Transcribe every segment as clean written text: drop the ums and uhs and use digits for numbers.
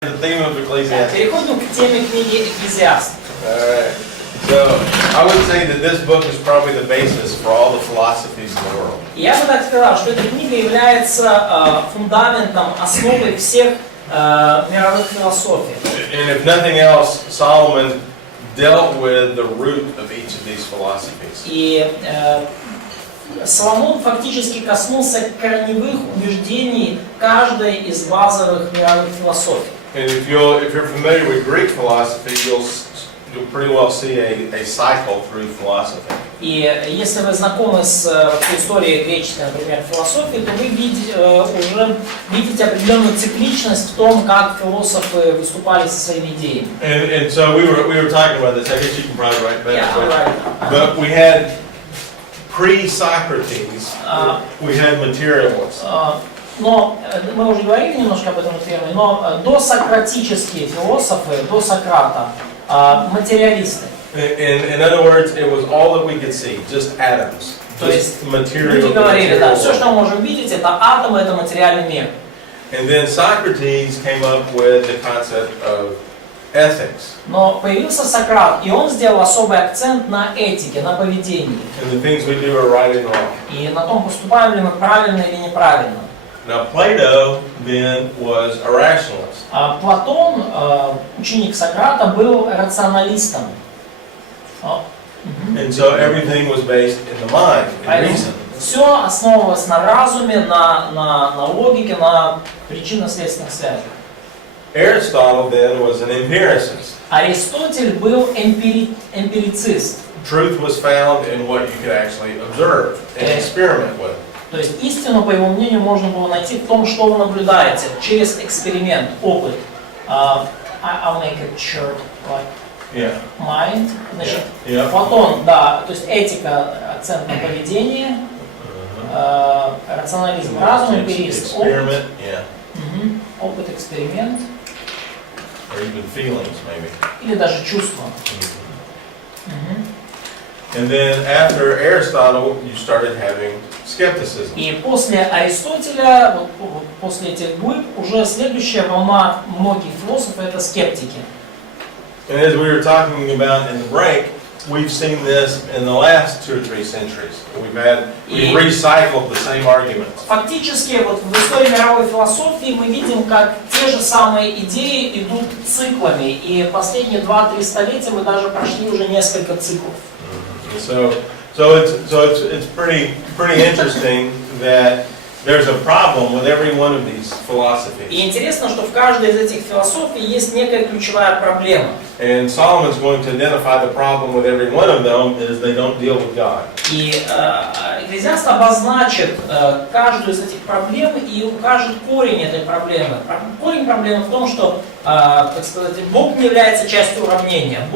Переходим к теме книги Экклезиаст. So I would say that this book is probably the basis for all the philosophies in the world. Я бы так сказал, что эта книга является фундаментом, основой всех мировых философий. And if nothing else, Solomon dealt with the root of each of these philosophies. И Соломон фактически коснулся корневых убеждений каждой из базовых мировых философий. And if you're familiar with Greek philosophy, you'll pretty well see a cycle through philosophy. И если вы знакомы с историей греческой, например, философии, то вы уже видите определенную цикличность в том, как философы выступали со своими идеями. And so we were talking about this. I guess you can probably write better. Yeah, I'll write. But we had pre-Socrates. We had materialists. Но мы уже говорили немножко об этом термине, но досократические философы, до Сократа, материалисты. In other words, it was all that we could see, just atoms. То есть люди говорили, да, все, что мы можем видеть, это атомы, это материальный мир. And then Socrates came up with the concept of ethics. Но появился Сократ, и он сделал особый акцент на этике, на поведении. And the things we do are right and wrong. И на том, поступаем ли мы правильно или неправильно. Now Plato then was a rationalist. Платон, ученик Сократа, был рационалистом. And so everything was based in the mind, in reason. Все основывалось на разуме, на логике, на причинно-следственных связях. Aristotle then was an empiricist. Аристотель был эмпирицист. Truth was found in what you could actually observe and experiment with. То есть истину, по его мнению, можно было найти в том, что вы наблюдаете, через эксперимент, опыт. I'll make it short, like mind. Значит, Платон, да, то есть этика, акцент на поведение, рационализм, разум, эмпирист, опыт, опыт, эксперимент. Or even feelings, maybe. Или даже чувства. And then after Aristotle, you started having skepticism. И после Аристотеля, после этих глыб, уже следующая волна многих философов это скептики. And as we were talking about in the break, we've seen this in the last 2 or 3 centuries. We've recycled the same arguments. Фактически вот в истории мировой философии мы видим, как те же самые идеи идут циклами, и последние 2-3 столетия мы даже прошли уже несколько циклов. So it's pretty interesting that there's a problem with every one of these philosophies. И интересно, что в каждой из этих философий есть некая ключевая проблема. And Solomon's going to identify the problem with every one of them is they don't deal with God. И Экклезиаст обозначит каждую из этих проблем и укажет корень этой проблемы. Корень проблемы в том, что, так сказать, Бог не является частью уравнения.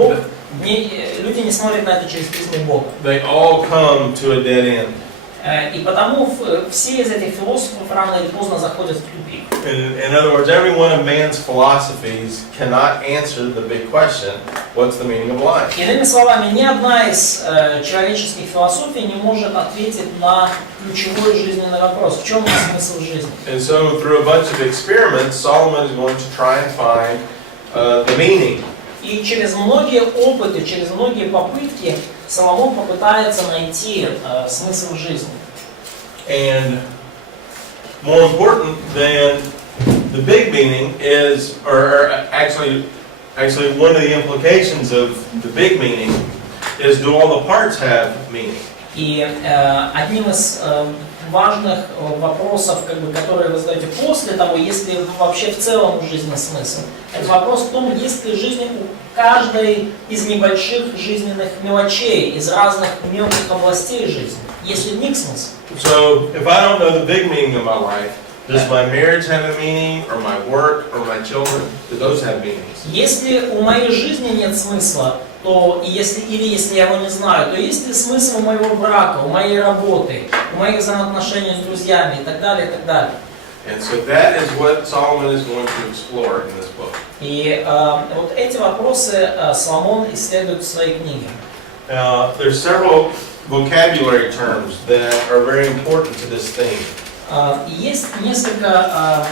Люди не смотрят на это через призму Бога. They all come to a dead end. И потому все из этих философов рано или поздно заходят в тупик. In other words, every one of man's philosophies cannot answer the big question, what's the meaning of life? Иными словами, ни одна из человеческих философий не может ответить на ключевой жизненный вопрос: в чем смысл жизни? And so through a bunch of experiments, Solomon is going to try and find the meaning. И через многие опыты, через многие попытки Соломон попытается найти смысл жизни. And more important than the big meaning is, or actually one of the implications of the big meaning is, do all the parts have meaning? И одним из важных вопросов, которые вы задаете после того, есть ли вообще в целом жизненный смысл, это вопрос в том, есть ли жизнь у каждой из небольших жизненных мелочей, из разных мелких областей жизни. Есть ли в них смысл? So, if I don't know the big meaning of my life, does my marriage have a meaning, or my work, or my children? Do those have meanings? Если у моей жизни нет смысла, то если я его не знаю, то есть ли смысл у моего брака, у моей работы, у моих взаимоотношений с друзьями и так далее, и так далее. And so that is what Solomon is going to explore in this book. И вот эти вопросы Соломон исследует в своей книге. There's several vocabulary terms that are very important to this theme. Есть несколько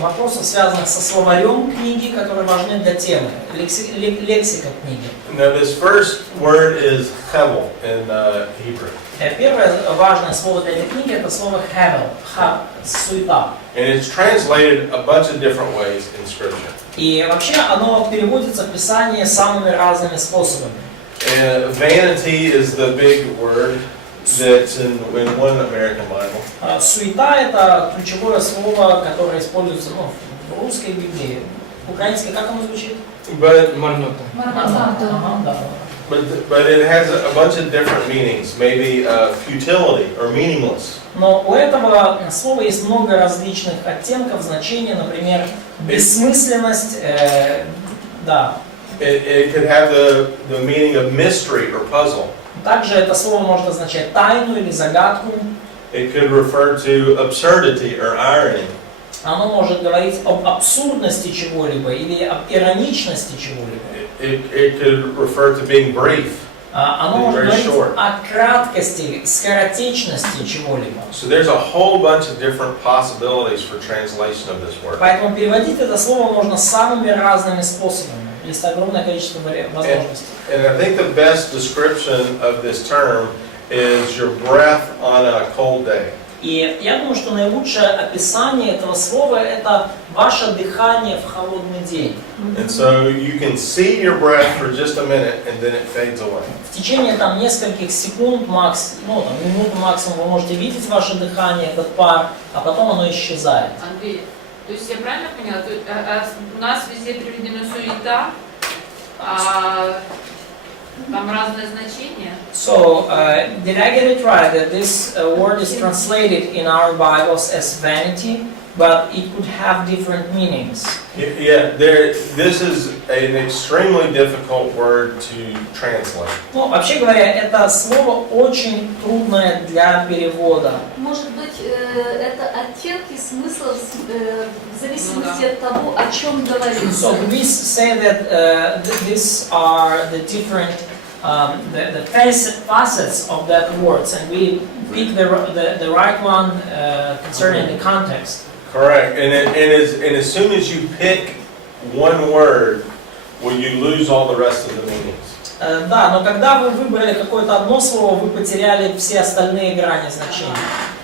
вопросов, связанных со словарем книги, которые важны для темы, лексика книги. Now this first word is hevel in Hebrew. Первое важное слово для этой книги это слово hevel, суета. And it's translated a bunch of different ways in Scripture. И вообще оно переводится в Писании самыми разными способами. Vanity is the big word that's in one American Bible. Суета это ключевое слово, которое используется в русской Библии. Украинской как оно звучит? But it has a bunch of different meanings. Maybe futility or meaningless. Но у этого слова есть много различных оттенков, значений, например, бессмысленность, да. It could have the meaning of mystery or puzzle. Также это слово может означать тайну или загадку. It could refer to absurdity or irony. Оно может говорить об абсурдности чего-либо или об ироничности чего-либо. It could refer to being brief. Оно может говорить о краткости, скоротечности чего-либо. So there's a whole bunch of different possibilities for translation of this word. Поэтому переводить это слово можно самыми разными способами. Есть огромное количество возможностей. And I think the best description of this term is your breath on a cold day. И я думаю, что наилучшее описание этого слова это ваше дыхание в холодный день. And so you can see your breath for just a minute and then it fades away. В течение там нескольких секунд, минут максимум, вы можете видеть ваше дыхание, этот пар, а потом оно исчезает. Андрей, то есть я правильно поняла? У нас везде приведена суета, там разные значения. So, did I get it right that this word is translated in our Bibles as vanity, but it could have different meanings? Yeah, this is an extremely difficult word to translate. Ну, вообще говоря, это слово очень трудное для перевода. Может быть, это оттенки смыслов в зависимости от того, о чем говорится. So we say that these are the different the facets of that words, and we pick the right one concerning the context. Correct, and as soon as you pick one word, will you lose all the rest of the meanings? Да, но когда вы выбрали какое-то одно слово, вы потеряли все остальные грани значения.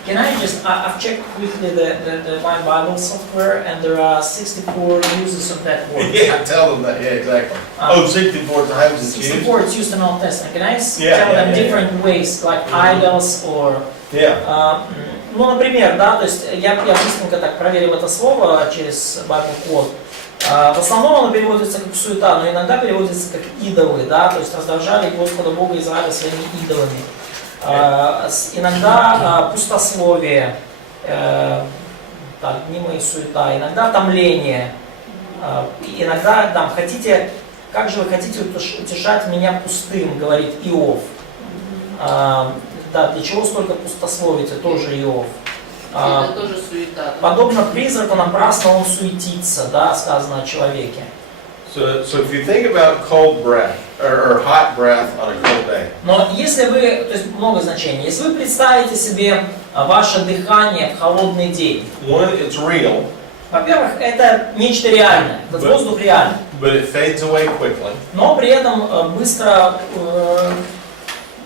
Can I just, I've checked quickly my Bible software, and there are 64 uses of that word. Yeah, tell them that, yeah, exactly. 64 times it's used? 64 it's used in Old Testament. Can I tell them different ways, like idols or... Yeah. Ну, например, да, то есть я быстренько так проверил это слово через Bible Quote. В основном оно переводится как суета, но иногда переводится как идолы, да, то есть раздражали Господа Бога Израиля своими идолами. Иногда пустословие, дни и суета, иногда томление, иногда там как же вы хотите утешать меня пустым, говорит Иов. Да, для чего столько пустословите, тоже Иов. Это тоже суета. Подобно призраку напрасно он суетится, да, сказано о человеке. So if you think about cold breath or hot breath on a cold day. Но если вы, то есть много значений, если вы представите себе ваше дыхание в холодный день. One, it's real. Во-первых, это нечто реальное, этот воздух реальный. But it fades away quickly. Но при этом быстро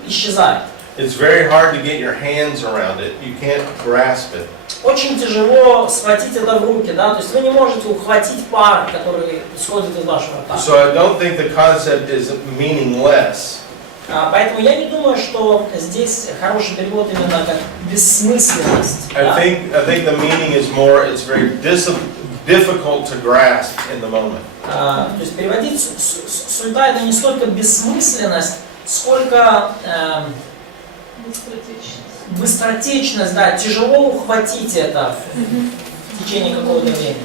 исчезает. It's very hard to get your hands around it. You can't grasp it. Очень тяжело схватить это в руки, да, то есть вы не можете ухватить пар, который исходит из вашего рта. So I don't think the concept is meaningless. Поэтому я не думаю, что здесь хороший перевод именно как бессмысленность. I think the meaning is more. It's very difficult to grasp in the moment. То есть переводить суета это не столько бессмысленность, сколько быстротечность, да, тяжело ухватить это в течение какого-то времени.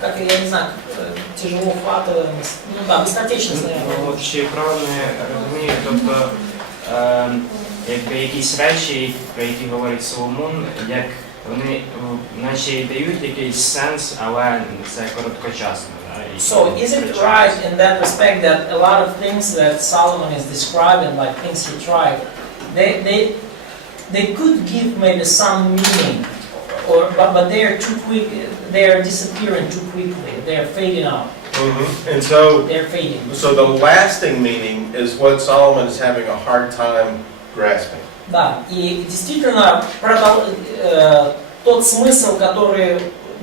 Как, я не знаю, тяжело ухватываемость. Ну да, быстротечность, наверное. Ну, чи правильно розумію, тобто якби якісь речі, про які говорить Соломон, як вони наче й дають якийсь сенс, але це короткочасно. So is it right in that respect that a lot of things that Solomon is describing, like things he tried, they could give maybe some meaning but they are too quick. They are disappearing too quickly. They are fading out. And so, They are fading. so the lasting meaning is what Solomon is having a hard time grasping. Да, и действительно тот смысл, который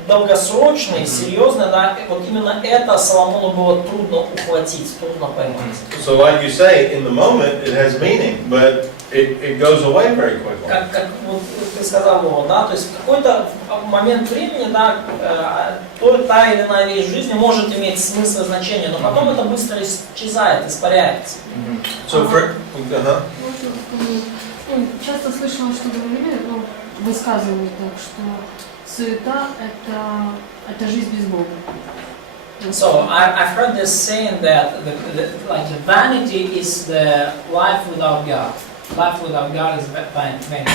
долгосрочный, серьезный, да, вот именно это Соломону было трудно ухватить, трудно поймать. So like you say, in the moment it has meaning, but it goes away very quickly. Как вот ты сказал, Вова, да, то есть в какой-то момент времени, да, та или иная вещь в жизни может иметь смысл и значение, но потом это быстро исчезает, испаряется. So for, Часто слышала, что говорили, высказывают так, что суета это жизнь без Бога. So I've heard this saying that like the vanity is the life without God. Life without God is vanity.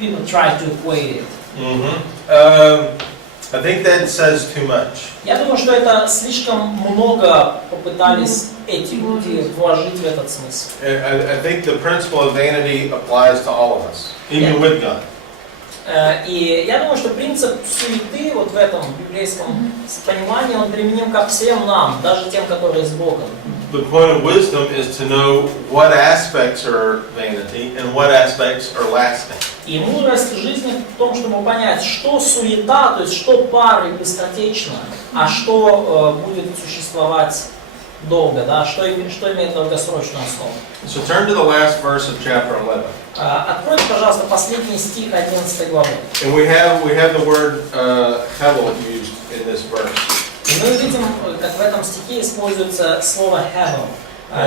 People try to equate it. I think that says too much. Я думаю, что это слишком много попытались эти люди вложить в этот смысл. I think the principle of vanity applies to all of us, even with God. И я думаю, что принцип суеты вот в этом библейском понимании, он применим ко всем нам, даже тем, которые с Богом. The point of wisdom is to know what aspects are vanity and what aspects are lasting. И мудрость жизни в том, чтобы понять, что суета, то есть что пар и быстротечно, а что будет существовать долго, да, что имеет долгосрочную основу. So turn to the last verse of chapter 11. Откройте, пожалуйста, последний стих 11 главы. And we have the word hevel used in this verse. И мы видим, как в этом стихе используется слово hevel,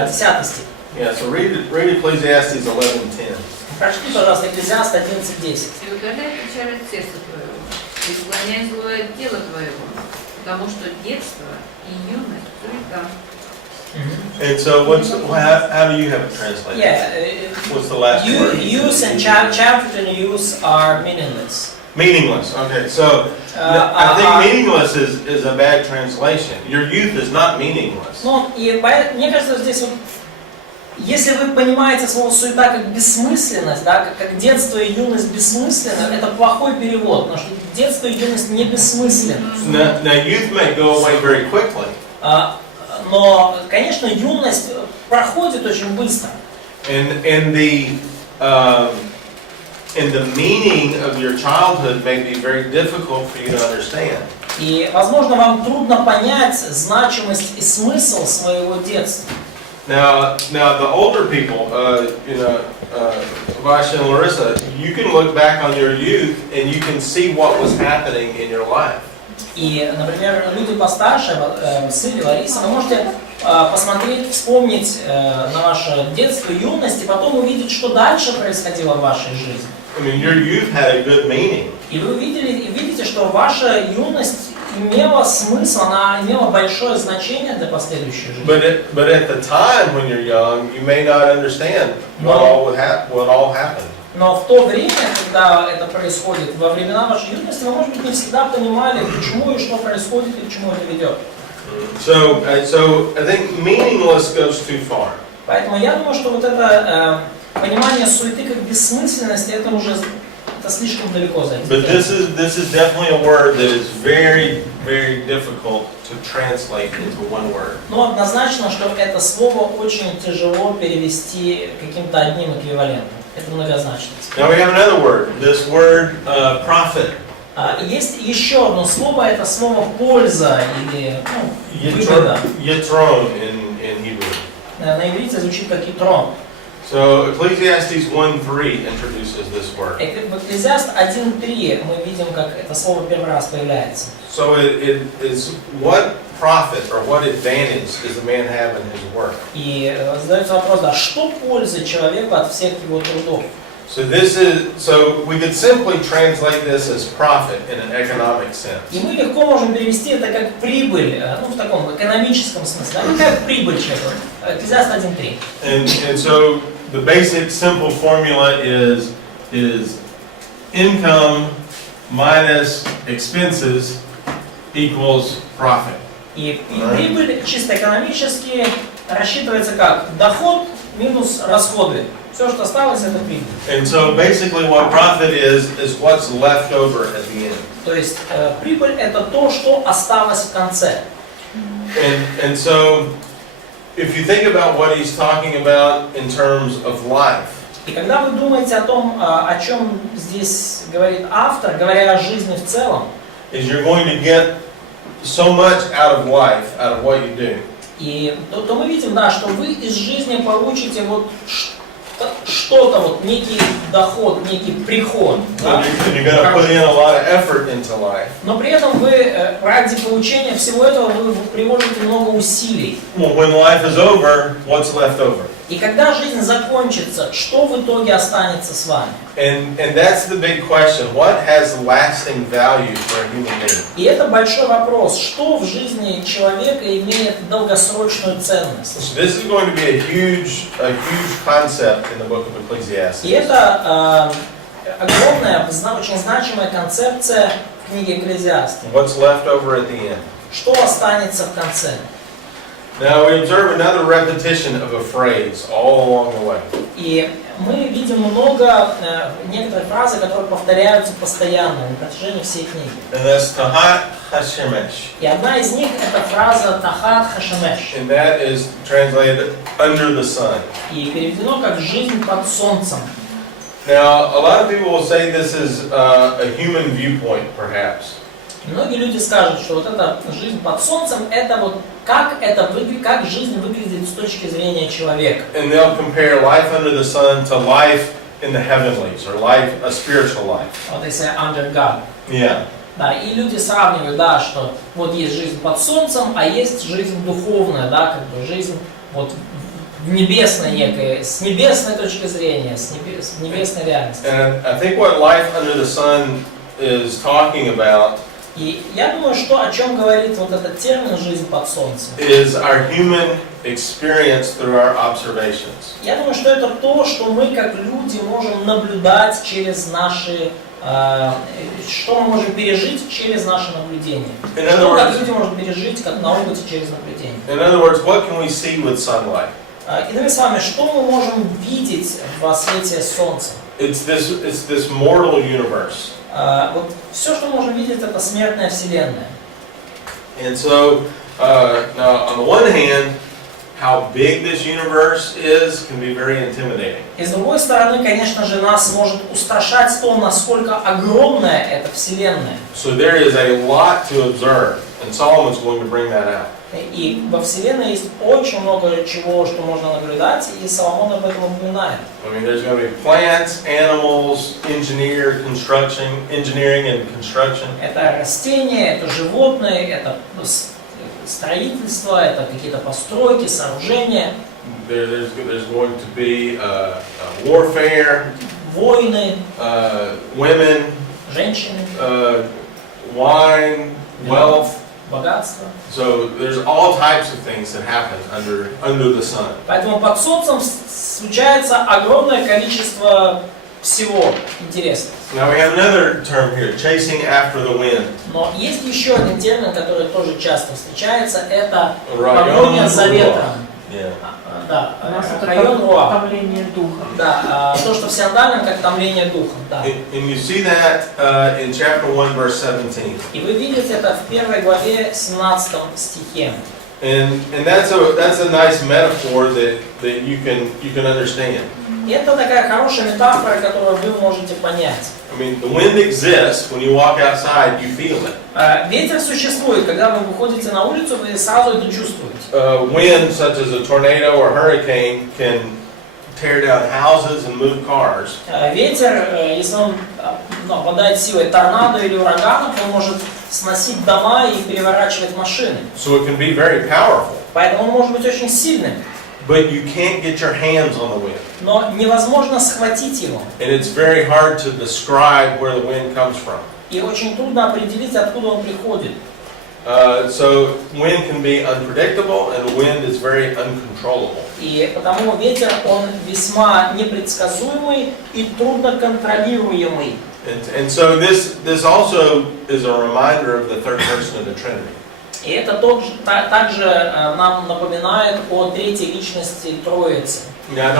10 стих. Yeah, so read Ecclesiastes 11:10. Прочти, пожалуйста, Экклезиаст 11:10. И удаляй печаль от сердца твоего, и склоняй злое от тела твоего, потому что детство и юность суета. And so, how do you have it translated? Yeah, What's the last word? use and chapter and use are meaningless. Meaningless. Okay, so I think meaningless is a bad translation. Your youth is not meaningless. Ну, и мне кажется, здесь вот, если вы понимаете слово суета как бессмысленность, да, как детство и юность бессмысленны, это плохой перевод, потому что детство и юность не бессмысленны. Now youth may go away very quickly. Но, конечно, юность проходит очень быстро. And the meaning of your childhood may be very difficult for you to understand. И, возможно, вам трудно понять значимость и смысл своего детства. Now the older people, Vasha and Larissa, you can look back on your youth and you can see what was happening in your life. И, например, люди постарше, сын и Лариса, вы можете посмотреть, вспомнить на ваше детство, юность, и потом увидеть, что дальше происходило в вашей жизни. I mean, your youth had a good meaning. И вы видите, что ваша юность имела смысл, она имела большое значение для последующей жизни. But at the time when you're young, you may not understand what all happened. Но в то время, когда это происходит, во времена вашей юности, вы, может быть, не всегда понимали, почему и что происходит, и к чему это ведет. So I think meaningless goes too far. Поэтому я думаю, что вот это понимание суеты как бессмысленности, это уже слишком далеко зайти. But this is definitely a word that is very, very difficult to translate into one word. Но однозначно, что это слово очень тяжело перевести каким-то одним эквивалентом. Это многозначность. Now we have another word. This word profit. Есть еще одно слово, это слово польза или выгода. Yitron in Hebrew. На иврите звучит как итрон. So Ecclesiastes 1:3 introduces this word. В Экклезиаст 1:3 мы видим, как это слово первый раз появляется. So it is what profit or what advantage does a man have in his work? И задается вопрос, да, что пользы человеку от всех его трудов? So we could simply translate this as profit in an economic sense. И мы легко можем перевести это как прибыль, ну в таком экономическом смысле, как прибыль человека. Экклезиаст 1:3. And so the basic simple formula is income minus expenses equals profit. И прибыль чисто экономически рассчитывается как доход минус расходы. Все, что осталось, это прибыль. And so basically what profit is what's left over at the end. То есть прибыль это то, что осталось в конце. And so if you think about what he's talking about in terms of life, И когда вы думаете о том, о чем здесь говорит автор, говоря о жизни в целом, is you're going to get so much out of life, out of what you do. и то мы видим, да, что вы из жизни получите вот что-то, вот некий доход, некий приход. Да? And you're going to put in a lot of effort into life. Но при этом вы ради получения всего этого вы приложите много усилий. Well, when life is over, what's left over? И когда жизнь закончится, что в итоге останется с вами? And that's the big question. What has lasting value for a human being? И это большой вопрос, что в жизни человека имеет долгосрочную ценность. So this is going to be a huge concept in the book of Ecclesiastes. И это огромная, очень значимая концепция в книге Экклезиаста. What's left over at the end? Что останется в конце? Now we observe another repetition of a phrase all along the way. И мы видим много некоторых фраз, которые повторяются постоянно на протяжении всей книги. And that's Tahat Hashemesh. И одна из них это фраза Тахат Хашемеш. And that is translated under the sun. И переведено как «жизнь под солнцем». Now, a lot of people will say this is a human viewpoint, perhaps. Многие люди скажут, что вот эта жизнь под солнцем, это вот как жизнь выглядит с точки зрения человека. And they'll compare life under the sun to life in the heavenlies, or a spiritual life. Вот they say under God. Yeah. Да, и люди сравнивают, да, что вот есть жизнь под солнцем, а есть жизнь духовная, да, как бы жизнь вот в небесной некой, с небесной точки зрения, с небесной реальностью. And I think what life under the sun is talking about И я думаю, что о чем говорит вот этот термин «жизнь под солнцем». is our human experience through our observations. Я думаю, что это то, что мы как люди можем наблюдать через наши, что мы можем пережить через наше наблюдение. Что как люди можем пережить как на опыте через наблюдение. In other words, what can we see with sunlight? Иными словами, что мы можем видеть во свете солнца? It's this mortal universe. Вот все, что мы можем видеть, это смертная вселенная. And so, now on the one hand, how big this universe is can be very intimidating. И с другой стороны, конечно же, нас может устрашать то, насколько огромная эта вселенная. So there is a lot to observe, and Solomon's going to bring that out. И во вселенной есть очень много чего, что можно наблюдать, и Соломон об этом упоминает. I mean, there's going to be plants, animals, engineering and construction. Это растения, это животные, это строительство, это какие-то постройки, сооружения. There's going to be warfare, Войны, women, женщины, wine, wealth. богатство. So there's all types of things that happen under the sun. Поэтому под солнцем случается огромное количество всего интересного. Now we have another term here, chasing after the wind. Но есть еще один термин, который тоже часто встречается, это погоня за ветром. Yeah. Да, У нас это район Руа. томление духа. Да, то, что в сиандальном как томление духом. Да. And you see that in chapter 1, verse 17. И вы видите это в 1 главе 17 стихе. And that's a nice metaphor that you can understand. И это такая хорошая метафора, которую вы можете понять. I mean, the wind exists. When you walk outside, you feel it. Ветер существует, когда вы выходите на улицу, вы сразу это чувствуете. Wind, such as a tornado or hurricane, can tear down houses and move cars. Ветер, если он обладает силой торнадо или ураганом, он может сносить дома и переворачивать машины. So it can be very powerful. Поэтому он может быть очень сильным. But you can't get your hands on the wind. Но невозможно схватить его. And it's very hard to describe where the wind comes from. И очень трудно определить, откуда он приходит. So wind can be unpredictable, and wind is very uncontrollable. И потому ветер, он весьма непредсказуемый и трудно контролируемый. And so this also is a reminder of the third person of the Trinity. И это также нам напоминает о третьей личности Троицы. Yeah,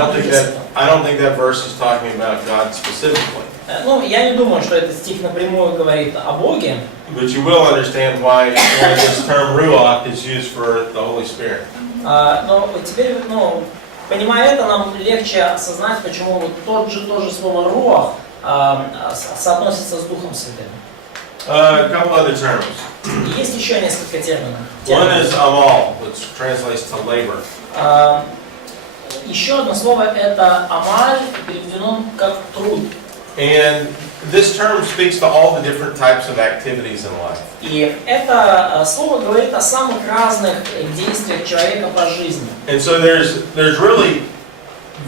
I don't think that verse is talking about God specifically. Ну, я не думаю, что этот стих напрямую говорит о Боге. But you will understand why this term ruach is used for the Holy Spirit. Но теперь, понимая это, нам легче осознать, почему вот то же слово руах соотносится с Духом Святым. A couple other terms. И есть еще несколько терминов. One is amal, which translates to labor. Еще одно слово это амаль, переведено как труд. And this term speaks to all the different types of activities in life. И это слово говорит о самых разных действиях человека по жизни. And so there's really,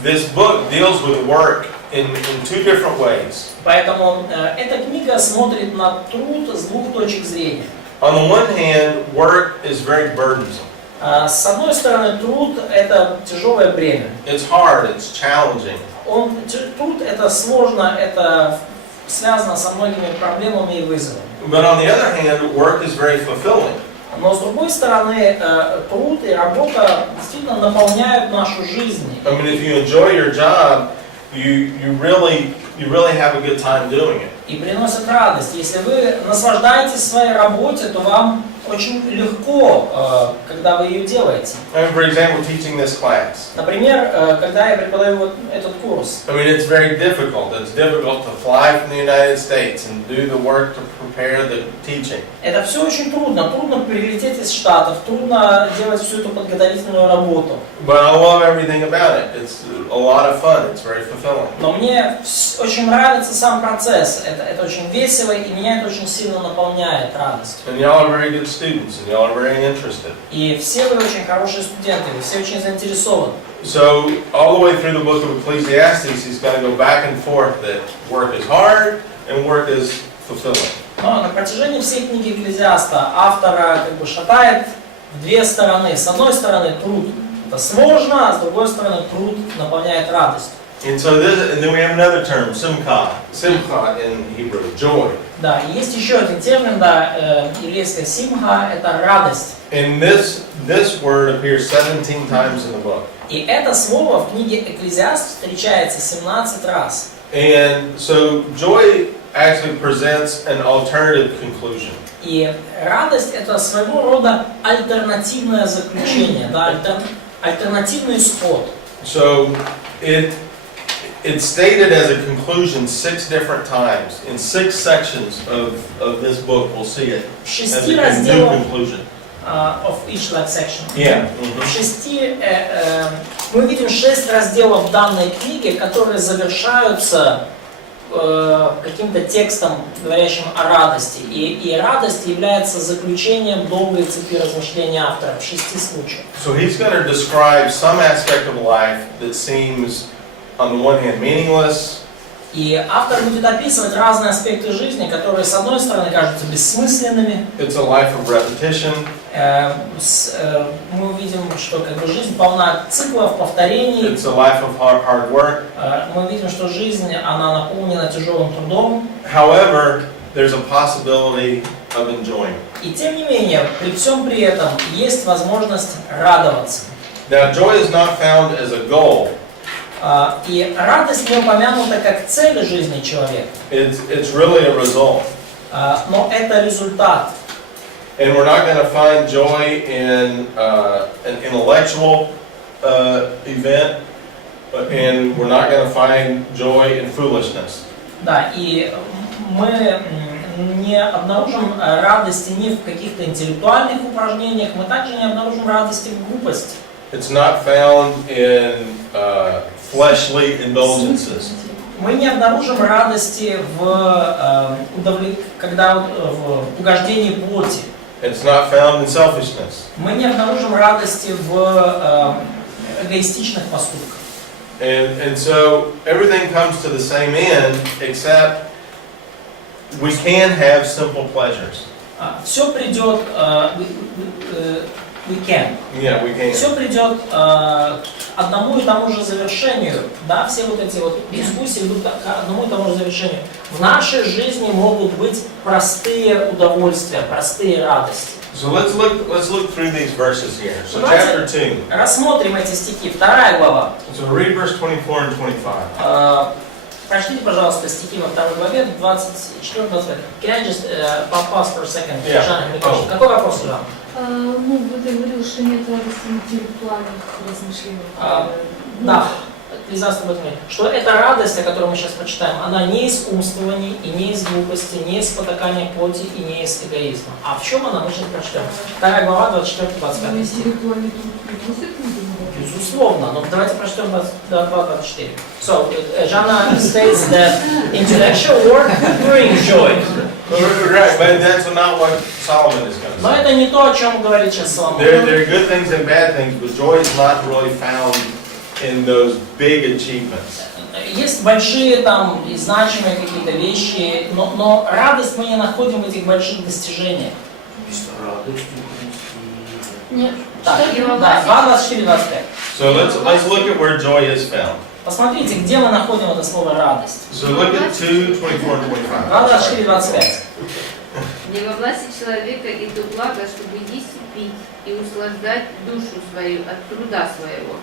this book deals with work in two different ways. Поэтому эта книга смотрит на труд с двух точек зрения. On the one hand, work is very burdensome. С одной стороны, труд это тяжелое бремя. It's hard, it's challenging. Труд это сложно, это связано со многими проблемами и вызовами. But on the other hand, work is very fulfilling. Но с другой стороны, труд и работа действительно наполняют нашу жизнь. I mean, if you enjoy your job, you really have a good time doing it. И приносят радость. Если вы наслаждаетесь своей работе, то вам очень легко, когда вы ее делаете. I mean, for example, teaching this class. Например, когда я преподаю вот этот курс. I mean, it's very difficult. It's difficult to fly from the United States and do the work to prepare the teaching. Это все очень трудно. Трудно прилететь из Штатов, трудно делать всю эту подготовительную работу. But I love everything about it. It's a lot of fun. It's very fulfilling. Но мне очень нравится сам процесс. Это очень весело, и меня это очень сильно наполняет радостью. And y'all are very good students, and y'all are very interested. И все вы очень хорошие студенты, вы все очень заинтересованы. So all the way through the book of Ecclesiastes, he's going to go back and forth that work is hard and work is fulfilling. Но на протяжении всей книги Экклезиаста автора шатает в две стороны. С одной стороны труд это сложно, а с другой стороны труд наполняет радостью. And then we have another term, simcha. Simcha in Hebrew, joy. Да, и есть еще один термин, еврейское симха, это радость. And this word appears 17 times in the book. И это слово в книге Экклезиаст встречается 17 раз. And so joy actually presents an alternative conclusion. И радость это своего рода альтернативное заключение, альтернативный исход. So it's stated as a conclusion 6 different times. In 6 sections of this book, we'll see it В as шести a new разделах conclusion. of each section. Yeah. В шести мы видим 6 разделов данной книги, которые завершаются каким-то текстом, говорящим о радости. И радость является заключением долгой цепи размышления автора в 6 случаях. So he's going to describe some aspect of life that seems, on the one hand, meaningless. И автор будет описывать разные аспекты жизни, которые, с одной стороны, кажутся бессмысленными. It's a life of repetition. Мы увидим, что жизнь полна циклов, повторений. It's a life of hard work. Мы видим, что жизнь, она наполнена тяжелым трудом. However, there's a possibility of enjoying. И тем не менее, при всем при этом, есть возможность радоваться. Now, joy is not found as a goal. И радость не упомянута как цель жизни человека. It's really a result. Но это результат. And we're not going to find joy in an intellectual event, and we're not going to find joy in foolishness. Да, и мы не обнаружим радости ни в каких-то интеллектуальных упражнениях, мы также не обнаружим радости в глупости. It's not found in fleshly indulgences. Мы не обнаружим радости в угождении плоти. It's not found in selfishness. Мы не обнаружим радости в эгоистичных поступках. And so everything comes to the same end, except we can have simple pleasures. Все придет, we can. Yeah, we can. Все придет к одному и тому же завершению. Да, все вот эти дискуссии идут к одному и тому же завершению. В нашей жизни могут быть простые удовольствия, простые радости. So let's look through these verses here. So Давайте chapter 2. рассмотрим эти стихи. 2 глава. So read verse 24 and 25. Прочтите, пожалуйста, стихи во 2 главе, 24-25. Can I just pause for a second? Yeah. Жанна, какой вопрос, Жан? Ну, вы говорили, что нет радости интеллектуальных размышлений. Да, что эта радость, о которой мы сейчас прочитаем, она не из умствований, и не из глупости, не из потакания плоти, и не из эгоизма. А в чем она, мы сейчас прочитаем? 2 глава, 24-25 стих. Интеллектуальный труд приносит людям? Безусловно, но давайте прочтем 22-24. So, Jana states that intellectual work brings joy. Right, but that's not what Solomon is going to Но say. это не то, о чем говорит сейчас Соломон. There are good things and bad things, but joy is not really found in those big achievements. Есть большие там и значимые какие-то вещи, но радость мы не находим в этих больших достижениях. Нет. Так, да, 2:24-25. So let's look at where joy is found. Посмотрите, где мы находим это слово радость. So look at 2:24 and 25. 2:24-25. Не во власти человека и то благо, чтобы есть и пить, и услаждать душу свою от труда своего.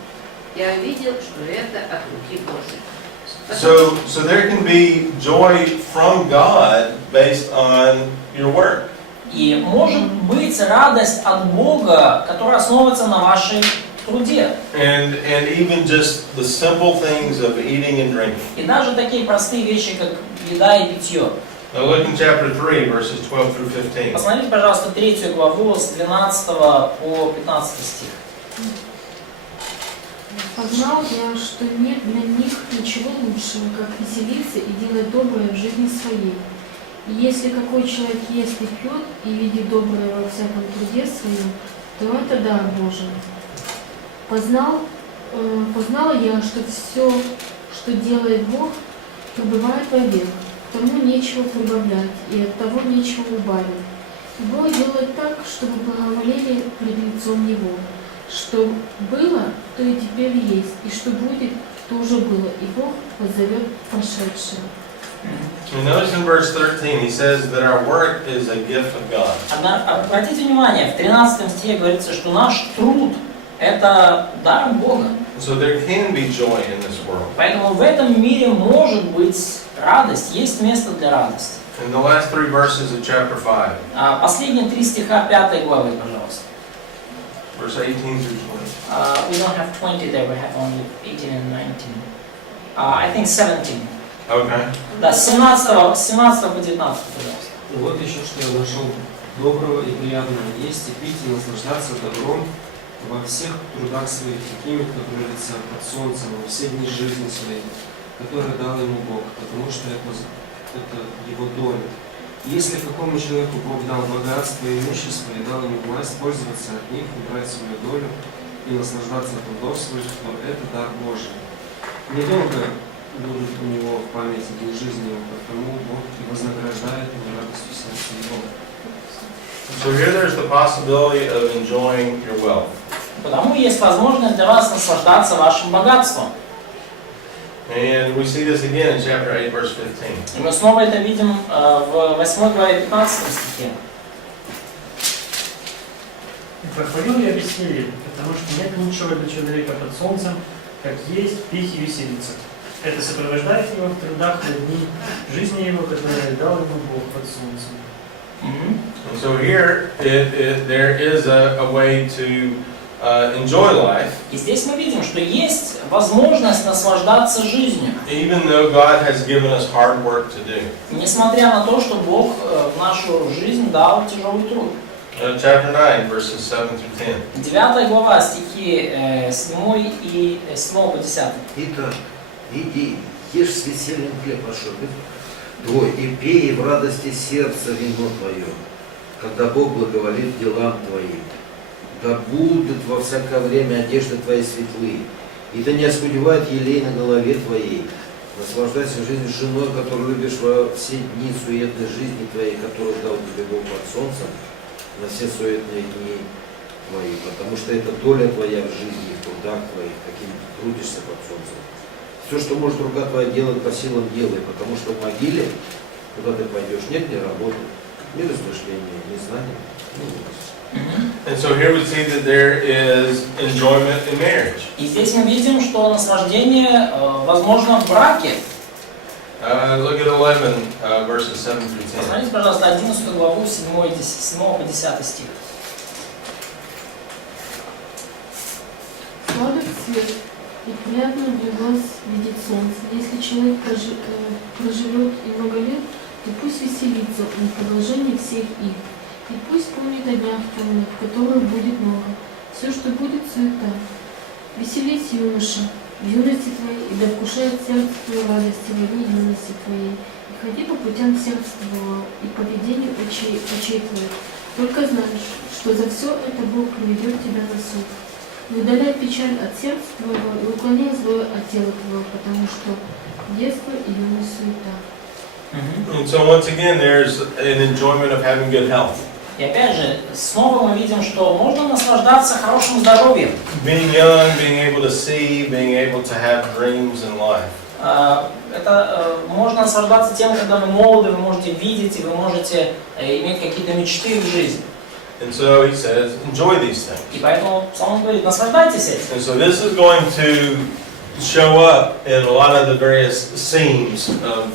Я видел, что это от руки Божьей. So there can be joy from God based on your work. И может быть радость от Бога, которая основывается на вашей труде. And even just the simple things of eating and drinking. И даже такие простые вещи, как еда и питье. Now look in chapter 3, verses 12 through 15. Посмотрите, пожалуйста, 3 главу с 12 по 15 стих. Познал я, что нет для них ничего лучшего, как веселиться и делать доброе в жизни своей. И если какой человек ест и пьет, и видит доброе во всяком труде своем, то это дар Божий. Познала я, что все, что делает Бог, пребывает вовек. Тому нечего прибавлять, и от того нечего убавить. И Бог делает так, чтобы благоволели пред лицом Его. Что было, то и теперь есть, и что будет, то уже было, и Бог позовет прошедшее. And notice in verse 13, he says that our work is a gift of God. Обратите внимание, в 13 стихе говорится, что наш труд – это дар Бога. So there can be joy in this world. Поэтому в этом мире может быть радость, есть место для радости. In the last 3 verses of chapter 5, Последние 3 стиха 5 главы, пожалуйста. verse 18 through 20. We don't have 20 there, we have only 18 and 19. I think 17. Okay. Да, с 17 по 19, пожалуйста. Вот еще что я нашел доброго и приятного: есть и пить и наслаждаться добром во всех трудах своих, такими, как трудятся под солнцем, во все дни жизни своей, которые дал ему Бог, потому что это его доля. Если какому человеку Бог дал богатство и имущество и дал ему власть пользоваться от них, брать свою долю и наслаждаться трудов своих, то это дар Божий. Недолго будут у него в памяти дни жизни его, потому Бог и вознаграждает его радостью сердца его. So here there's the possibility of enjoying your wealth. Потому есть возможность для вас наслаждаться вашим богатством. And we see this again in chapter 8, verse 15. И мы снова это видим в 8 главе 15 стихе. Похвалил я веселье, потому что нет лучшего для человека под солнцем, как есть, пить и веселиться. Это сопровождает его в трудах на дни жизни его, которые дал ему Бог под солнцем. And so here there is a way to enjoy life, И здесь мы видим, что есть возможность наслаждаться жизнью, even though God has given us hard work to do. несмотря на то, что Бог в нашу жизнь дал тяжелый труд. Chapter 9, verses 7 through 10. 9 глава, стихи 7 и 7 по 10. Итак, иди, ешь с весельем хлеб твой, и пей в радости сердца вино твое, когда Бог благоволит делам твоим. Да будут во всякое время одежды твои светлые, и да не оскудевает елей на голове твоей. Наслаждайся жизнью с женой, которую любишь во все дни суетной жизни твоей, которую дал тебе Бог под солнцем, на все суетные дни твои, потому что это доля твоя в жизни, в трудах твоих, каким ты трудишься под солнцем. Все, что может рука твоя делать, по силам делай, потому что в могиле, куда ты пойдешь, нет ни работы, ни размышления, ни знания, ни мудрости. And so here we see that there is enjoyment in marriage. И здесь мы видим, что наслаждение возможно в браке. Look at 11, verses 7 through 10. Посмотрите, пожалуйста, 11 главу, 7 по 10 стих. Сладок свет, и приятно для глаз видеть солнце. Если человек проживет и много лет, то пусть веселится он в продолжении всех их. И пусть помнит о днях темных, которых будет много. Все, что будет, суета. Веселись, юноша, в юности твоей, и да вкушает сердце твое радости во дни юности твоей. И ходи по путям сердца твоего, и по ведению очей твоих. Только знаешь, что за все это Бог приведет тебя на суд. Не удаляй печаль от сердца твоего и уклоняй злое от тела твоего, потому что детство и юность суета. And so once again, there's an enjoyment of having good health. И опять же, снова мы видим, что можно наслаждаться хорошим здоровьем. Being young, being able to see, being able to have dreams in life. Это можно наслаждаться тем, когда вы молоды, вы можете видеть и вы можете иметь какие-то мечты в жизни. And so he says, enjoy these things. И поэтому Псалом говорит, наслаждайтесь этим. And so this is going to show up in a lot of the various scenes of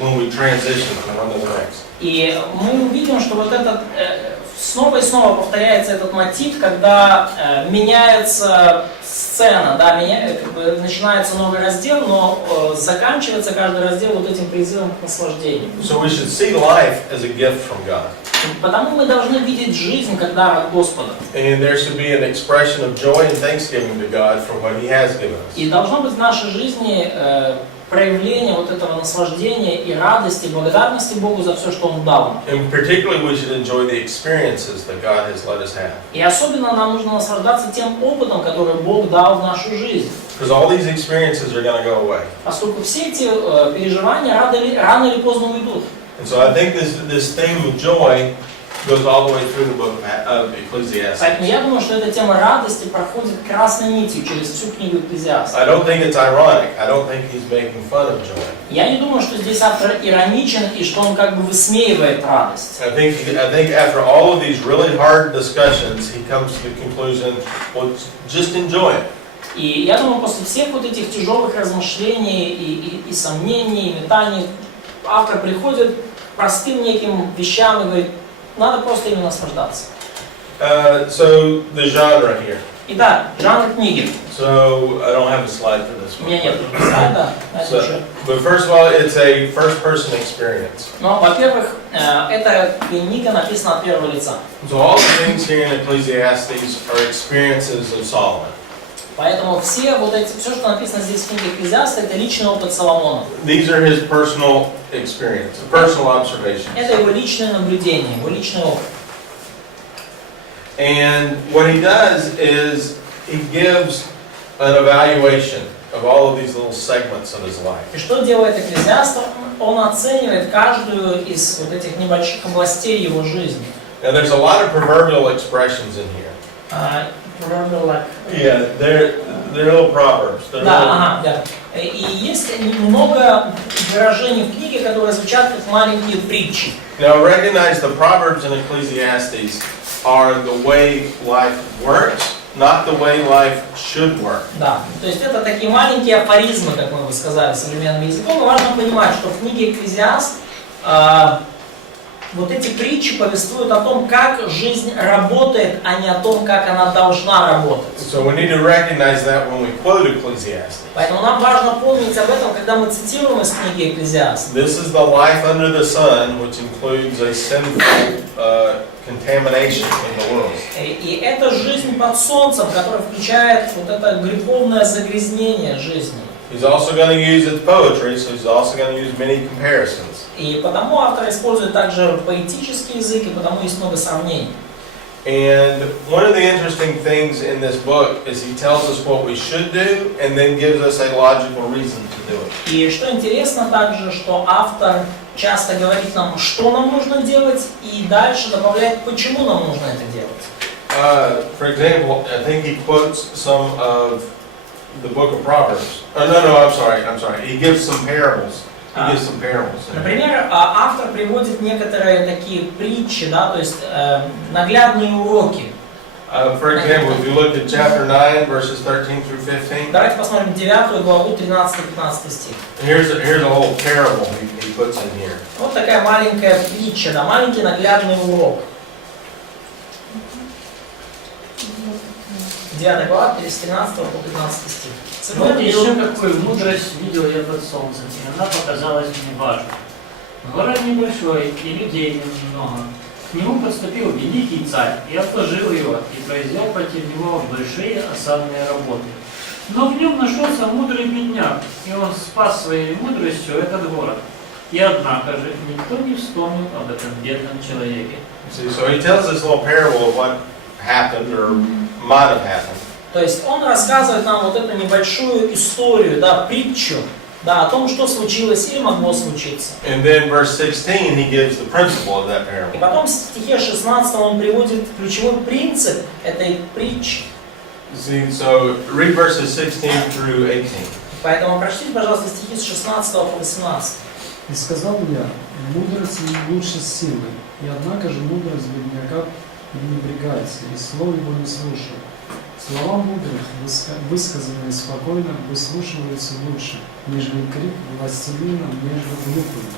when we transition from one to the next. И мы увидим, что вот этот снова и снова повторяется этот мотив, когда меняется сцена, да, как бы начинается новый раздел, но заканчивается каждый раздел вот этим призывом к наслаждению. So we should see life as a gift from God. Потому мы должны видеть жизнь как дар от Господа. And there should be an expression of joy and thanksgiving to God for what He has given us. И должно быть в нашей жизни проявление вот этого наслаждения и радости, благодарности Богу за все, что Он дал нам. And particularly we should enjoy the experiences that God has let us have. И особенно нам нужно наслаждаться тем опытом, который Бог дал в нашу жизнь. Because all these experiences are going to go away. Поскольку все эти переживания рано или поздно уйдут. And so I think this theme of joy goes all the way through the book of Ecclesiastes. Поэтому я думаю, что эта тема радости проходит красной нитью через всю книгу Экклезиаста. I don't think it's ironic. I don't think he's making fun of joy. Я не думаю, что здесь автор ироничен и что он как бы высмеивает радость. I think after all of these really hard discussions, he comes to the conclusion, well, just enjoy it. И я думаю, после всех вот этих тяжелых размышлений и сомнений, и метаний, автор приходит к простым неким вещам и говорит, надо просто ими наслаждаться. So the genre here. Итак, жанр книги. So I don't have a slide for this У one. меня нет слайда. But first of all, it's a first-person experience. Но, во-первых, эта книга написана от первого лица. So all the things here in Ecclesiastes are experiences of Solomon. Поэтому все что написано здесь в книге Экклезиаста, это личный опыт Соломона. These are his personal experience, personal observations. Это его личное наблюдение, его личный опыт. And what he does is he gives an evaluation of all of these little segments of his life. И что делает Экклезиаст? Он оценивает каждую из вот этих небольших областей его жизни. Now there's a lot of proverbial expressions in here. Yeah, they're little proverbs. Да, да. И есть много выражений в книге, которые звучат как маленькие притчи. Now recognize the proverbs in Ecclesiastes are the way life works, not the way life should work. Да, то есть это такие маленькие афоризмы, как мы бы сказали современным языком. И важно понимать, что в книге Экклезиаст вот эти притчи повествуют о том, как жизнь работает, а не о том, как она должна работать. So we need to recognize that when we quote Ecclesiastes. Поэтому нам важно помнить об этом, когда мы цитируем из книги Экклезиаст. This is the life under the sun, which includes a sinful contamination in the world. И это жизнь под солнцем, которая включает вот это греховное загрязнение жизни. He's also going to use its poetry, so he's also going to use many comparisons. И потому автор использует также поэтический язык, и потому есть много сравнений. And one of the interesting things in this book is he tells us what we should do and then gives us a logical reason to do it. И что интересно также, что автор часто говорит нам, что нам нужно делать, и дальше добавляет, почему нам нужно это делать. For example, I think he quotes some of the book of Proverbs. I'm sorry. He gives some parables He gives some parables. Например, автор приводит некоторые такие притчи, да, то есть наглядные уроки. For example, if you look at chapter 9, verses 13 through 15, Давайте посмотрим 9 главу, 13-15 стих. here's a little parable he puts in here. Вот такая маленькая притча, да, маленький наглядный урок. 9 глава, с 13 по 15 стих. Вот еще какую мудрость видел я под солнцем, и она показалась мне важной. Город небольшой, и людей немного. К нему подступил великий царь и обложил его, и произвел против него большие осадные работы. Но в нем нашелся мудрый бедняк, и он спас своей мудростью этот город. И однако же никто не вспомнил об этом бедном человеке. See, so he tells this little parable of what happened or might have happened. То есть он рассказывает нам вот эту небольшую историю, да, притчу, да, о том, что случилось или могло случиться. And then verse 16, he gives the principle of that И parable. потом в стихе 16 он приводит ключевой принцип этой притчи. See, so read verses 16 through 18. Поэтому прочтите, пожалуйста, стихи с 16 по 18. И сказал я, мудрость лучше силы, и однако же мудрость бедняка пренебрегается, и слово его не слушает. Слова мудрых, высказанные спокойно, выслушиваются лучше, нежели крик властелина между глупыми.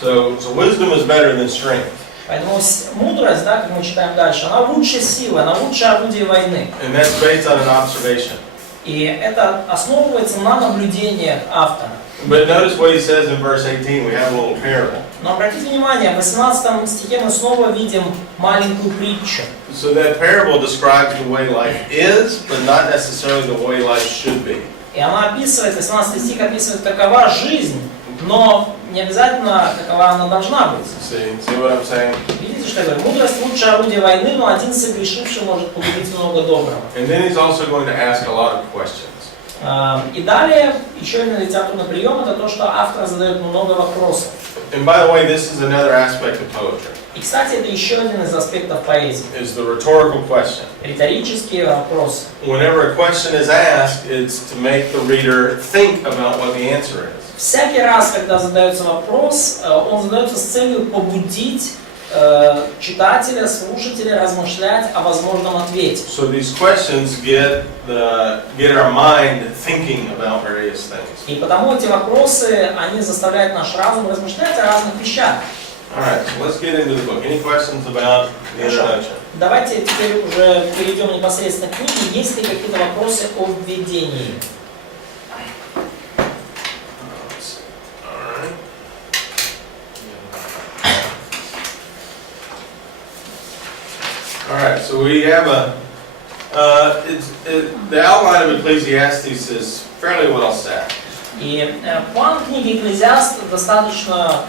So wisdom is better than strength. Поэтому мудрость, да, как мы читаем дальше, она лучше силы, она лучше орудие войны. And that's based on an observation. И это основывается на наблюдениях автора. But notice what he says in verse 18, we have a little parable. Но обратите внимание, в 18 стихе мы снова видим маленькую притчу. So that parable describes the way life is, but not necessarily the way life should be. И она описывает, 18 стих описывает, какова жизнь, но не обязательно, какова она должна быть. See what I'm saying? Видите, что я говорю? Мудрость лучше орудие войны, но один согрешивший может погубить много доброго. And then he's also going to ask a lot of questions. И далее, еще один литературный прием, это то, что автор задает много вопросов. And by the way, this is another aspect of poetry. И, кстати, это еще один из аспектов поэзии. Is the rhetorical question. Риторические вопросы. Whenever a question is asked, it's to make the reader think about what the answer is. Всякий раз, когда задается вопрос, он задается с целью побудить читателя, слушателя размышлять о возможном ответе. So these questions get our mind thinking about various things. И потому эти вопросы, они заставляют наш разум размышлять о разных вещах. All right, so let's get into the book. Any questions about the introduction? Давайте теперь уже перейдем непосредственно к книге. Есть ли какие-то вопросы о введении? All right, so we have the outline of Ecclesiastes is fairly well set. И план книги «Экклезиаст» достаточно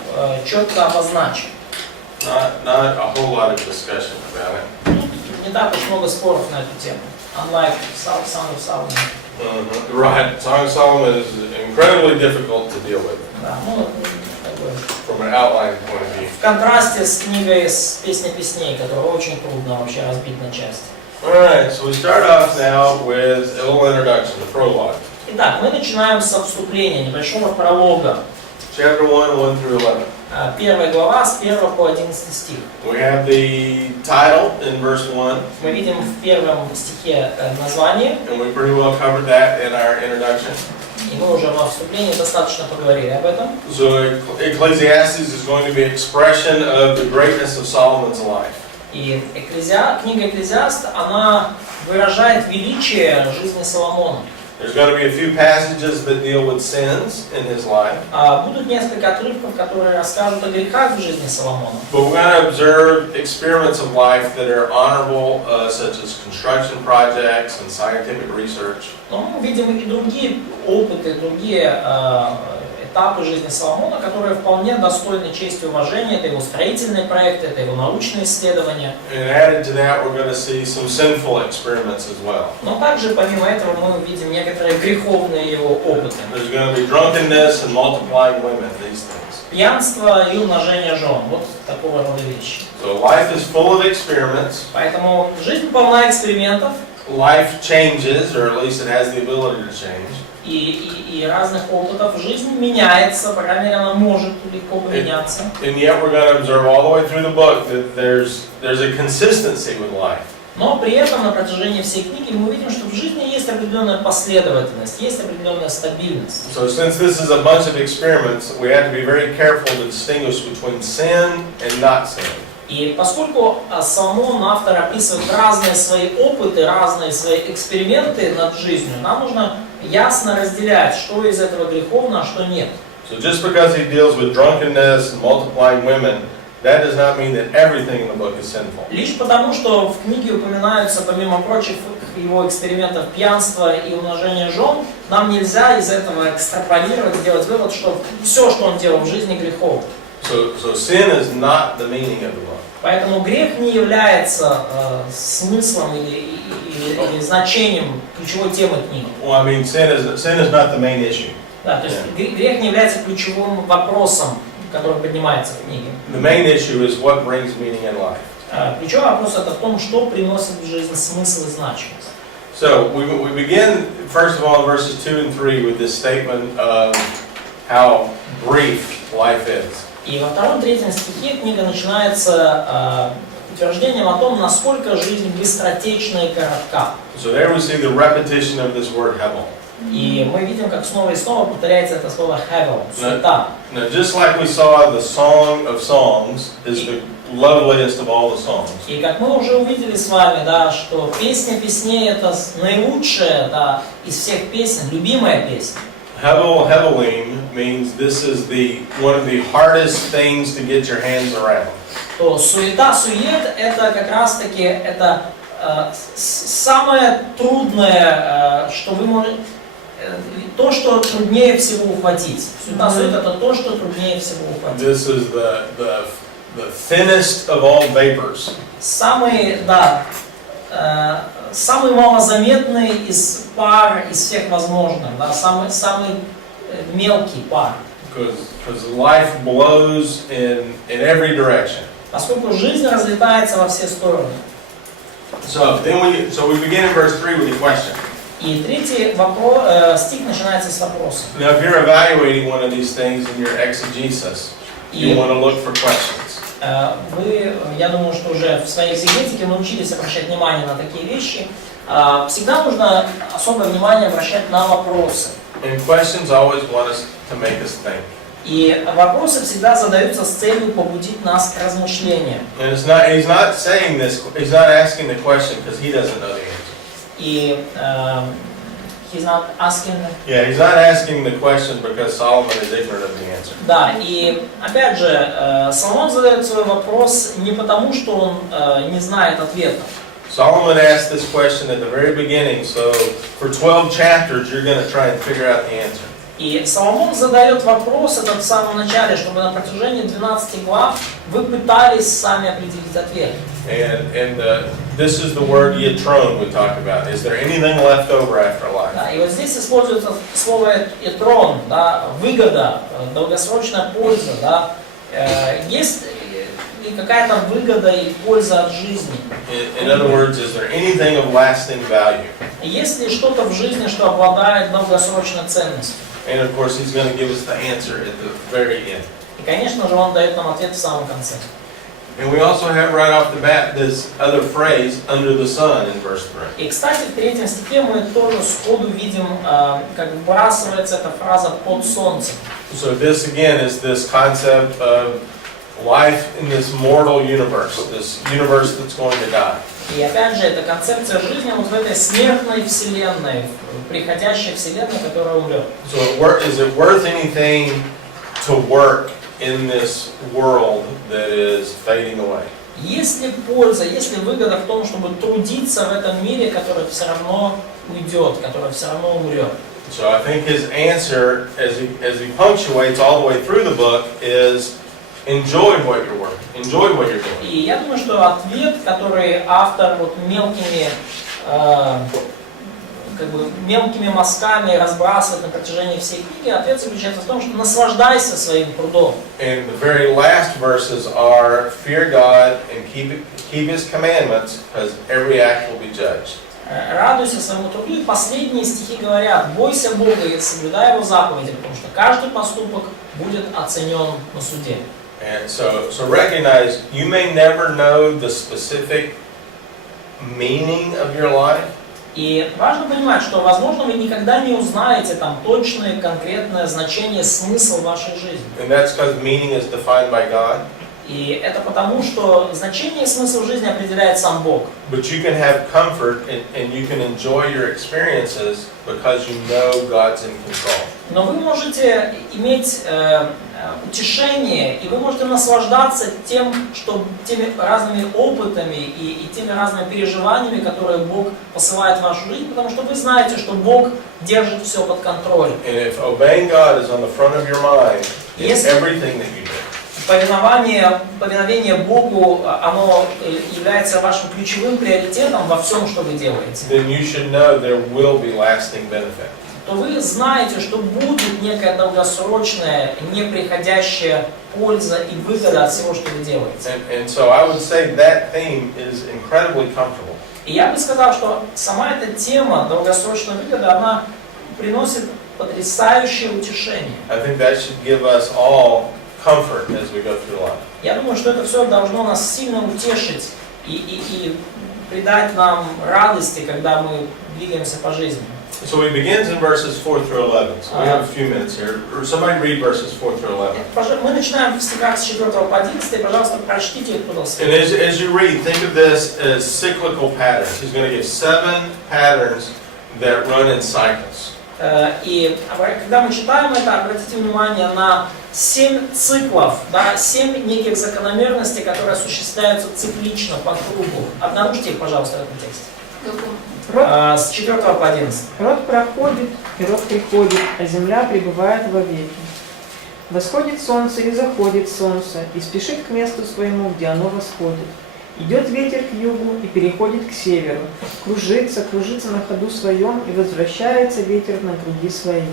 четко обозначен. Not a whole lot of discussion about it. Не так уж много споров на эту тему. Unlike Song of Solomon. Right, Song of Solomon is incredibly difficult to deal with. Да, ну, такой. From an outline point of view. В контрасте с книгой с «Песня песней», которую очень трудно вообще разбить на части. All right, so we start off now with a little introduction, the prologue. Итак, мы начинаем со вступления, небольшого пролога. Chapter 1, 1 through 11. Первая глава с 1 по 11 стих. We have the title in verse 1. Мы видим в первом стихе название, And we pretty well covered that in our introduction. и мы уже во вступлении достаточно поговорили об этом. So Ecclesiastes is going to be an expression of the greatness of Solomon's life. И книга «Экклезиаст», она выражает величие жизни Соломона. There's going to be a few passages that deal with sins in his life. Будут несколько отрывков, которые расскажут о грехах в жизни Соломона. But we're going to observe experiments of life that are honorable, such as construction projects and scientific research. Но мы видим и другие опыты, другие этапы жизни Соломона, которые вполне достойны чести и уважения. Это его строительные проекты, это его научные исследования. And added to that, we're going to see some sinful experiments as well. Но также, помимо этого, мы видим некоторые греховные его опыты. There's going to be drunkenness and multiplying women, these things. Пьянство и умножение жен. Вот такого рода вещи. So life is full of experiments. Поэтому жизнь полна экспериментов. Life changes, or at least it has the ability to change. и разных опытов, жизнь меняется, по крайней мере, она может легко поменяться. And yet we're going to observe all the way through the book that there's a consistency with life. Но при этом на протяжении всей книги мы видим, что в жизни есть определенная последовательность, есть определенная стабильность. So since this is a bunch of experiments, we have to be very careful to distinguish between sin and not sin. И поскольку Соломон, автор, описывает разные свои опыты, разные свои эксперименты над жизнью, нам нужно ясно разделять, что из этого греховно, а что нет. So just because he deals with drunkenness and multiplying women, that does not mean that everything in the book is sinful. Лишь потому, что в книге упоминаются, помимо прочих его экспериментов, пьянство и умножение жен, нам нельзя из этого экстраполировать, сделать вывод, что все, что он делал в жизни, греховно. So sin is not the meaning of the book. Поэтому грех не является смыслом или значением ключевой темы книги. Well, I mean, sin is not the main issue. Да, то есть грех не является ключевым вопросом, который поднимается в книге. The main issue is what brings meaning in life. Ключевой вопрос это в том, что приносит в жизнь смысл и значимость. So we begin first of all in verses 2 and 3 with this statement of how brief life is. И во втором-третьем стихе книга начинается утверждением о том, насколько жизнь быстротечна и коротка. So there we see the repetition of this word hevel. И мы видим, как снова и снова повторяется это слово hevel, суета. Now, just like we saw, the Song of Songs is the loveliest of all the songs. И как мы уже увидели с вами, да, что песня песней это наилучшая, да, из всех песен, любимая песня. Hevelim means this is one of the hardest things to get your hands around. То суета, сует это как раз таки это самое трудное, что вы можете, то, что труднее всего ухватить. Суета, сует это то, что труднее всего ухватить. This is the thinnest of all vapors. Самый малозаметный из пар из всех возможных, да, самый мелкий пар. Because life blows in every direction. Поскольку жизнь разлетается во все стороны. So we begin in verse 3 with a question. И третий стих начинается с вопроса. Now, if you're evaluating one of these things in your exegesis, you want to look for questions. Вы, я думаю, что уже в своей экзегетике научились обращать внимание на такие вещи. Всегда нужно особое внимание обращать на вопросы. And questions always want us to make us think. И вопросы всегда задаются с целью побудить нас к размышлению. And he's not saying this. He's not asking the question because he doesn't know the answer. И he's not asking. Yeah, he's not asking the question because Solomon is ignorant of the answer. Да, и опять же, Соломон задает свой вопрос не потому, что он не знает ответа. Solomon asked this question at the very beginning, so for 12 chapters you're going to try and figure out the answer. И Соломон задает вопрос этот в самом начале, чтобы на протяжении 12 глав вы пытались сами определить ответ. And this is the word yitron we talk about. Is there anything left over after life? Да, и вот здесь используется слово «этрон», да, выгода, долгосрочная польза. Да. Есть ли какая-то выгода и польза от жизни? In other words, is there anything of lasting value? Есть ли что-то в жизни, что обладает долгосрочной ценностью? And of course, he's going to give us the answer at the very end. И, конечно же, он дает нам ответ в самом конце. And we also have right off the bat this other phrase, under the sun, in verse 3. И, кстати, в третьем стихе мы тоже сходу видим, как вбрасывается эта фраза «под солнцем». So this again is this concept of life in this mortal universe that's going to die. И опять же, это концепция жизни вот в этой смертной вселенной, приходящей вселенной, которая умрет. So is it worth anything to work in this world that is fading away? Есть ли польза, есть ли выгода в том, чтобы трудиться в этом мире, который все равно уйдет, который все равно умрет? So I think his answer, as he punctuates all the way through the book, is enjoy what you're working, enjoy what you're doing. И я думаю, что ответ, который автор вот мелкими мазками разбрасывает на протяжении всей книги, ответ заключается в том, что наслаждайся своим трудом. And the very last verses are fear God and keep His commandments, because every act will be judged. радуйся своему труду. И последние стихи говорят: бойся Бога и соблюдай Его заповеди, потому что каждый поступок будет оценен на суде. And so recognize you may never know the specific meaning of your life. И важно понимать, что, возможно, вы никогда не узнаете там точное, конкретное значение, смысл вашей жизни. And that's because meaning is defined by God. И это потому, что значение и смысл жизни определяет сам Бог. But you can have comfort and you can enjoy your experiences because you know God's in control. Но вы можете иметь утешение, и вы можете наслаждаться теми разными опытами и теми разными переживаниями, которые Бог посылает в вашу жизнь, потому что вы знаете, что Бог держит все под контролем. And if obeying God is on the front of your mind in everything that you do. Повиновение Богу, оно является вашим ключевым приоритетом во всем, что вы делаете. Then you should know there will be lasting benefit. То вы знаете, что будет некая долгосрочная, неприходящая польза и выгода от всего, что вы делаете. And so I would say that theme is incredibly comfortable. И я бы сказал, что сама эта тема долгосрочной выгоды, она приносит потрясающее утешение. I think that should give us all comfort as we go through life. Я думаю, что это все должно нас сильно утешить и придать нам радости, когда мы двигаемся по жизни. So it begins in verses 4 through 11. So we have a few minutes here. Or somebody read verses 4 through 11. Мы начинаем в стихах с 4 по 11. Пожалуйста, прочтите их, пожалуйста. And as you read, think of this as cyclical patterns. He's going to give 7 patterns that run in cycles. И когда мы читаем это, обратите внимание на 7 циклов, да, 7 неких закономерностей, которые осуществляются циклично по кругу. Обнаружьте их, пожалуйста, в этом тексте. С 4 по 11. Род проходит, и род приходит, а земля пребывает вовеки. Восходит солнце и заходит солнце, и спешит к месту своему, где оно восходит. Идет ветер к югу и переходит к северу, кружится на ходу своем, и возвращается ветер на круги свои.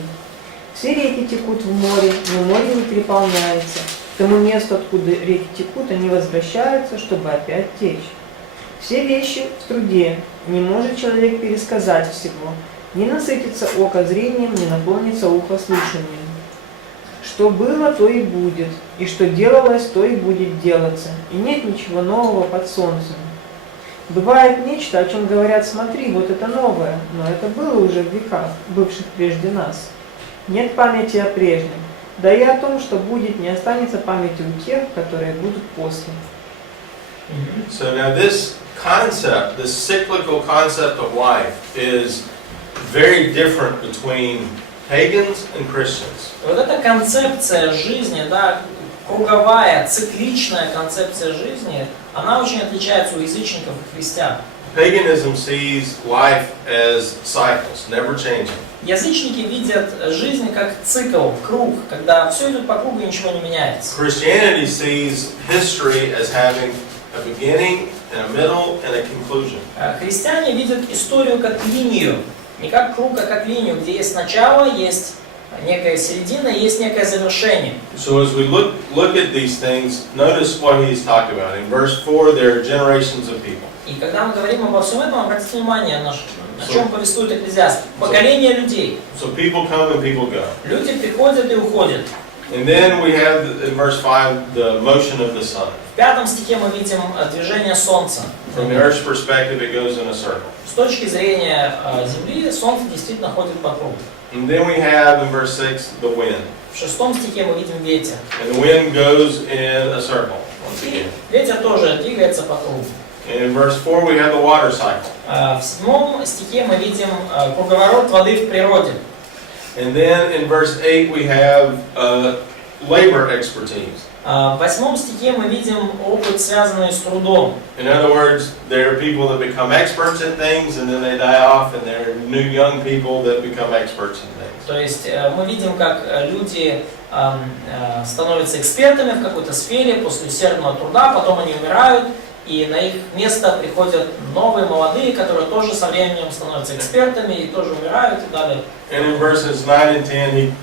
Все реки текут в море, но море не переполняется. К тому месту, откуда реки текут, они возвращаются, чтобы опять течь. Все вещи в труде, не может человек пересказать всего, не насытится око зрением, не наполнится ухо слышанием. Что было, то и будет, и что делалось, то и будет делаться, и нет ничего нового под солнцем. Бывает нечто, о чем говорят: смотри, вот это новое, но это было уже в веках, бывших прежде нас. Нет памяти о прежнем, да и о том, что будет, не останется памяти у тех, которые будут после. So now this concept, this cyclical concept of life is very different between pagans and Christians. Вот эта концепция жизни, да, круговая, цикличная концепция жизни, она очень отличается у язычников и христиан. Paganism sees life as cycles, never changing. Язычники видят жизнь как цикл, круг, когда все идет по кругу и ничего не меняется. Christianity sees history as having a beginning and a middle and a conclusion. Христиане видят историю как линию, не как круг, а как линию, где есть начало, есть некая середина, есть некое завершение. So as we look at these things, notice what he's talking about. In verse 4, there are generations of people. И когда мы говорим обо всем этом, обратите внимание, о чем повествует Экклезиаст. Поколение людей. So people come and people go. Люди приходят и уходят. And then we have in verse 5 the motion of the sun. В 5 стихе мы видим движение солнца. From the earth's perspective, it goes in a circle. С точки зрения Земли, солнце действительно ходит по кругу. And then we have in verse 6 the wind. В 6 стихе мы видим ветер. And the wind goes in a circle once И again. ветер тоже двигается по кругу. And in verse 4 we have the water cycle. В 7 стихе мы видим круговорот воды в природе. And then in verse 8 we have labor expertise. В 8 стихе мы видим опыт, связанный с трудом. In other words, there are people that become experts in things and then they die off, and there are new young people that become experts in things. То есть мы видим, как люди становятся экспертами в какой-то сфере после усердного труда, потом они умирают, и на их место приходят новые, молодые, которые тоже со временем становятся экспертами и тоже умирают и далее. And in verses 9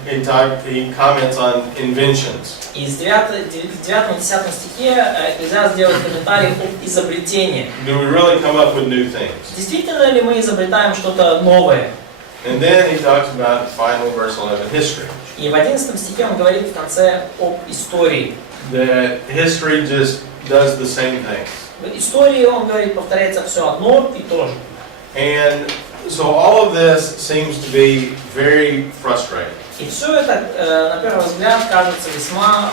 and 10, he comments on inventions. И в 9-10 стихе Экклезиаст делает комментарий об изобретении. Do we really come up with new things? Действительно ли мы изобретаем что-то новое? And then he talks about, finally, verse 11, history. И в 11 стихе он говорит в конце об истории. That history just does the same thing. В истории, он говорит, повторяется все одно и то же. And so all of this seems to be very frustrating. И все это, на первый взгляд, кажется весьма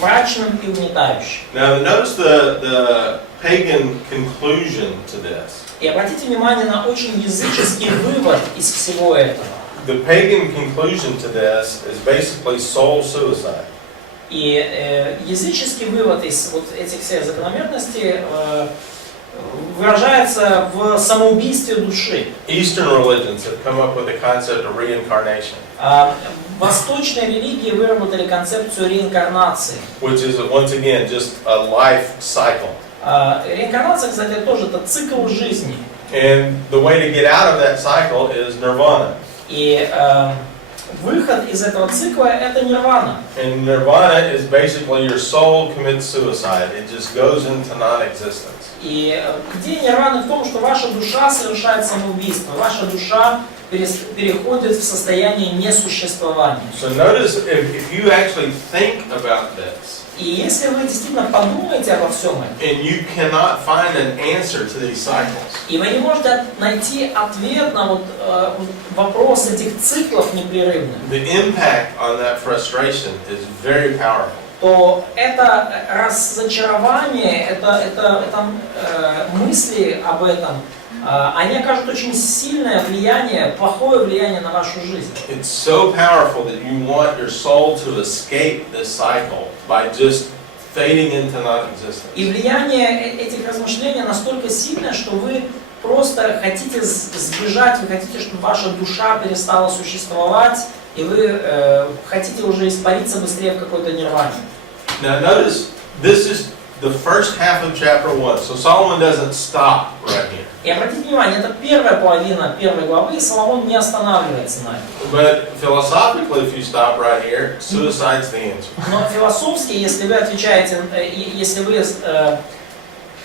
мрачным и угнетающим. Now notice the pagan conclusion to this. И обратите внимание на очень языческий вывод из всего этого. The pagan conclusion to this is basically soul suicide. И языческий вывод из вот этих всех закономерностей выражается в самоубийстве души. Eastern religions have come up with the concept of reincarnation. Восточные религии выработали концепцию реинкарнации. Which is, once again, just a life cycle. Реинкарнация, кстати, тоже это цикл жизни. And the way to get out of that cycle is nirvana. И выход из этого цикла это нирвана. And nirvana is basically your soul commits suicide. It just goes into non-existence. И идея нирваны в том, что ваша душа совершает самоубийство, ваша душа переходит в состояние несуществования. So notice if you actually think about this. И если вы действительно подумаете обо всем этом, And you cannot find an answer to these cycles. и вы не можете найти ответ на вопрос этих циклов непрерывных, The impact on that frustration is very powerful. то это разочарование, это мысли об этом, они окажут очень сильное влияние, плохое влияние на вашу жизнь. It's so powerful that you want your soul to escape this cycle by just fading into non-existence. И влияние этих размышлений настолько сильное, что вы просто хотите сбежать, вы хотите, чтобы ваша душа перестала существовать, и вы хотите уже испариться быстрее в какой-то нирване. Now notice, this is the first half of chapter 1, so Solomon doesn't stop right here. И обратите внимание, это первая половина первой главы, и Соломон не останавливается на этом. But philosophically, if you stop right here, suicide's the answer. Но философски, если вы отвечаете, если вы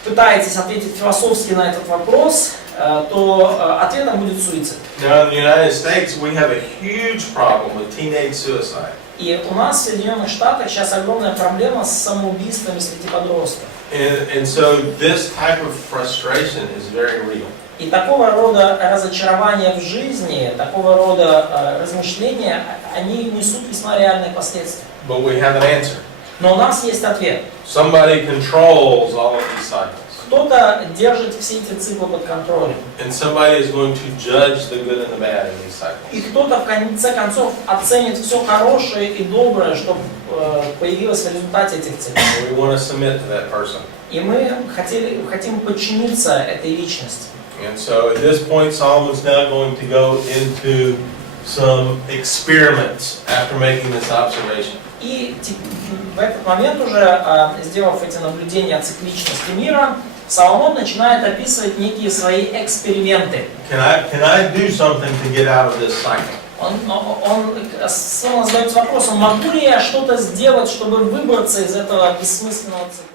пытаетесь ответить философски на этот вопрос, то ответом будет суицид. Now in the United States, we have a huge problem with teenage suicide. И у нас в Соединенных Штатах сейчас огромная проблема с самоубийствами среди подростков. And so this type of frustration is very real. И такого рода разочарования в жизни, такого рода размышления, они несут весьма реальные последствия. But we have an answer. Но у нас есть ответ. Somebody controls all of these cycles. Кто-то держит все эти циклы под контролем. And somebody is going to judge the good and the bad in these cycles. И кто-то в конце концов оценит все хорошее и доброе, что появилось в результате этих циклов. We want to submit to that person. И мы хотим подчиниться этой личности. And so at this point, Solomon's now going to go into some experiments after making this observation. И в этот момент уже, сделав эти наблюдения о цикличности мира, Соломон начинает описывать некие свои эксперименты. Can I do something to get out of this cycle? Он задается вопросом, могу ли я что-то сделать, чтобы выбраться из этого бессмысленного цикла?